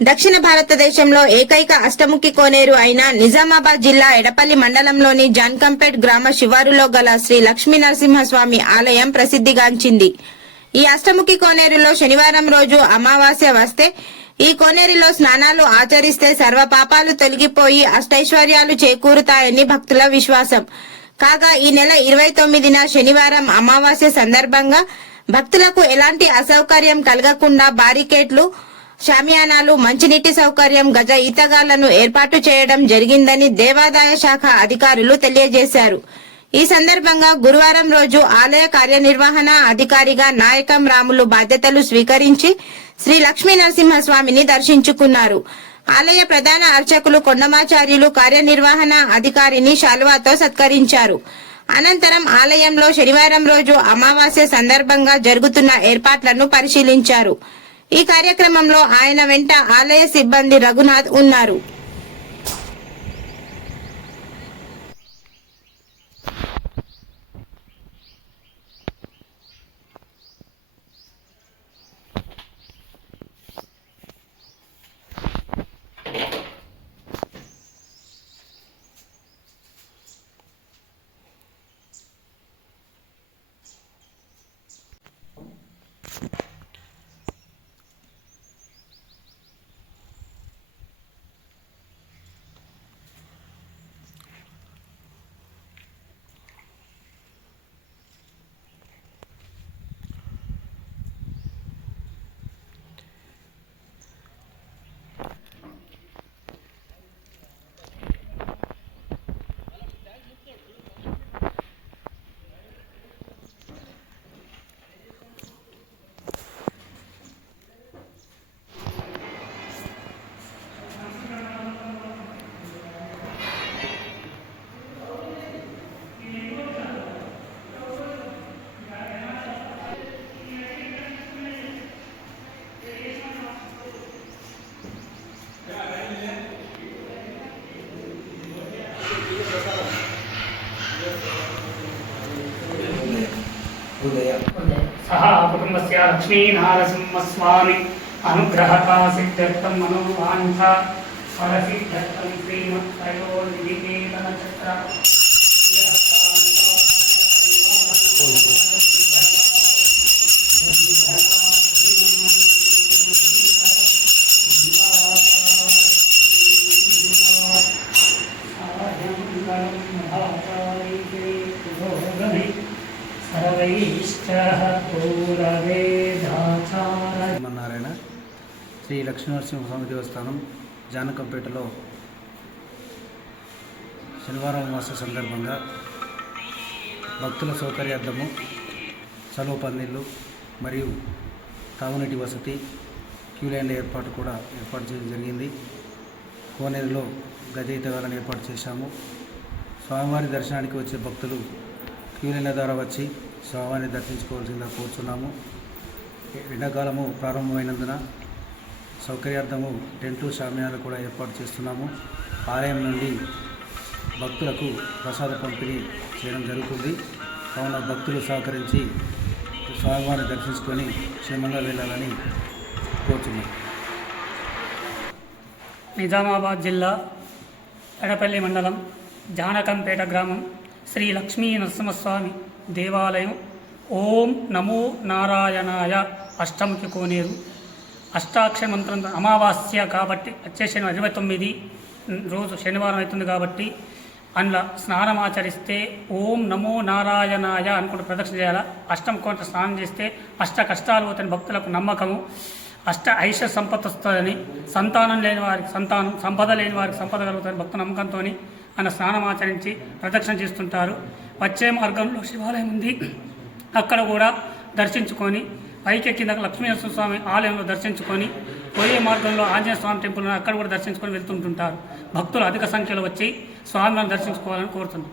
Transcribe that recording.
దక్షిణ భారతదేశంలో ఏకైక అష్టముఖి కోనేరు అయిన నిజామాబాద్ జిల్లా ఎడపల్లి మండలంలోని జాన్కంపేట్ గ్రామ శివారులో గల శ్రీ లక్ష్మీ నరసింహస్వామి ఆలయం ప్రసిద్ధిగాంచింది. ఈ అష్టముఖి కోనేరులో శనివారం రోజు అమావాస్య వస్తే ఈ కోనేరులో స్నానాలు ఆచరిస్తే సర్వ పాపాలు తొలగిపోయి అష్టైశ్వర్యాలు చేకూరుతాయని భక్తుల విశ్వాసం. కాగా ఈ నెల ఇరవై తొమ్మిదిన శనివారం అమావాస్య సందర్భంగా భక్తులకు ఎలాంటి అసౌకర్యం కలగకుండా బారికేట్లు షామియానాలు మంచినీటి సౌకర్యం గజ ఈతగాళ్ళను ఏర్పాటు చేయడం జరిగిందని దేవాదాయ శాఖ అధికారులు తెలియజేశారు. ఈ సందర్భంగా గురువారం రోజు ఆలయ కార్యనిర్వహణ అధికారిగా నాయకం రాములు బాధ్యతలు స్వీకరించి శ్రీ లక్ష్మీ నరసింహస్వామిని దర్శించుకున్నారు. ఆలయ ప్రధాన అర్చకులు కొండమాచార్యులు కార్యనిర్వహణ అధికారిని శాలువాతో సత్కరించారు. అనంతరం ఆలయంలో శనివారం రోజు అమావాస్య సందర్భంగా జరుగుతున్న ఏర్పాట్లను పరిశీలించారు. ఈ కార్యక్రమంలో ఆయన వెంట ఆలయ సిబ్బంది రఘునాథ్ ఉన్నారు. సహ కుటుంబస్య లక్ష్మీనారసింహస్వామి అనుగ్రహతా సిద్ధ్యర్థం మనోవాంఛ. ఫలసిద్ధ్యర్థం శ్రీమత్రయో నికేతన చక్ర నారాయణ శ్రీ లక్ష్మీనరసింహ శ్రీ లక్ష్మీనరసింహస్వామి దేవస్థానం జానకంపేటలో శనివారం మాస సందర్భంగా భక్తుల సౌకర్యార్థము చలువ పందిళ్ళు మరియు తాగునీటి వసతి క్యూ ఏర్పాటు కూడా ఏర్పాటు చేయడం జరిగింది. కోనేరులో గజయితగాలను ఏర్పాటు చేశాము. స్వామివారి దర్శనానికి వచ్చే భక్తులు క్యూలైన్ల ద్వారా వచ్చి స్వామిని దర్శించుకోవాల్సిందిగా కోరుచున్నాము. ఎండాకాలము ప్రారంభమైనందున సౌకర్యార్థము టెంట్లు షామియాలు కూడా ఏర్పాటు చేస్తున్నాము. ఆలయం నుండి భక్తులకు ప్రసాద పంపిణీ చేయడం జరుగుతుంది. కావున భక్తులు సహకరించి స్వామివారిని దర్శించుకొని క్షేమంగా వెళ్ళాలని కోరుతున్నాం నిజామాబాద్ జిల్లా ఎడపల్లి మండలం జానకంపేట గ్రామం శ్రీ లక్ష్మీ నరసింహస్వామి దేవాలయం. ఓం నమో నారాయణాయ. అష్టముఖి కోనేరు. అష్టాక్షర మంత్రం అమావాస్య కాబట్టి వచ్చే శనివారం ఇరవై తొమ్మిది రోజు శనివారం అవుతుంది కాబట్టి అందులో స్నానం ఆచరిస్తే ఓం నమో నారాయణాయ అనుకుంటూ ప్రదక్షిణ చేయాలి? అష్టం కోట స్నానం చేస్తే అష్ట కష్టాలు పోతాయని భక్తులకు నమ్మకము. అష్ట ఐష సంపద వస్తుందని సంతానం లేని వారికి సంతానం సంపద లేని వారికి సంపద కలుగుతుందని భక్త నమ్మకంతో ఆయన స్నానం ఆచరించి ప్రదక్షిణ చేస్తుంటారు. వచ్చే మార్గంలో శివాలయం ఉంది. అక్కడ కూడా దర్శించుకొని పైకి కింద లక్ష్మీనరసింహ స్వామి ఆలయంలో దర్శించుకొని పోయే మార్గంలో ఆంజనేయ స్వామి టెంపుల్ అక్కడ కూడా దర్శించుకొని వెళ్తుంటుంటారు. భక్తులు అధిక సంఖ్యలో వచ్చి స్వామిని దర్శించుకోవాలని కోరుతున్నాం.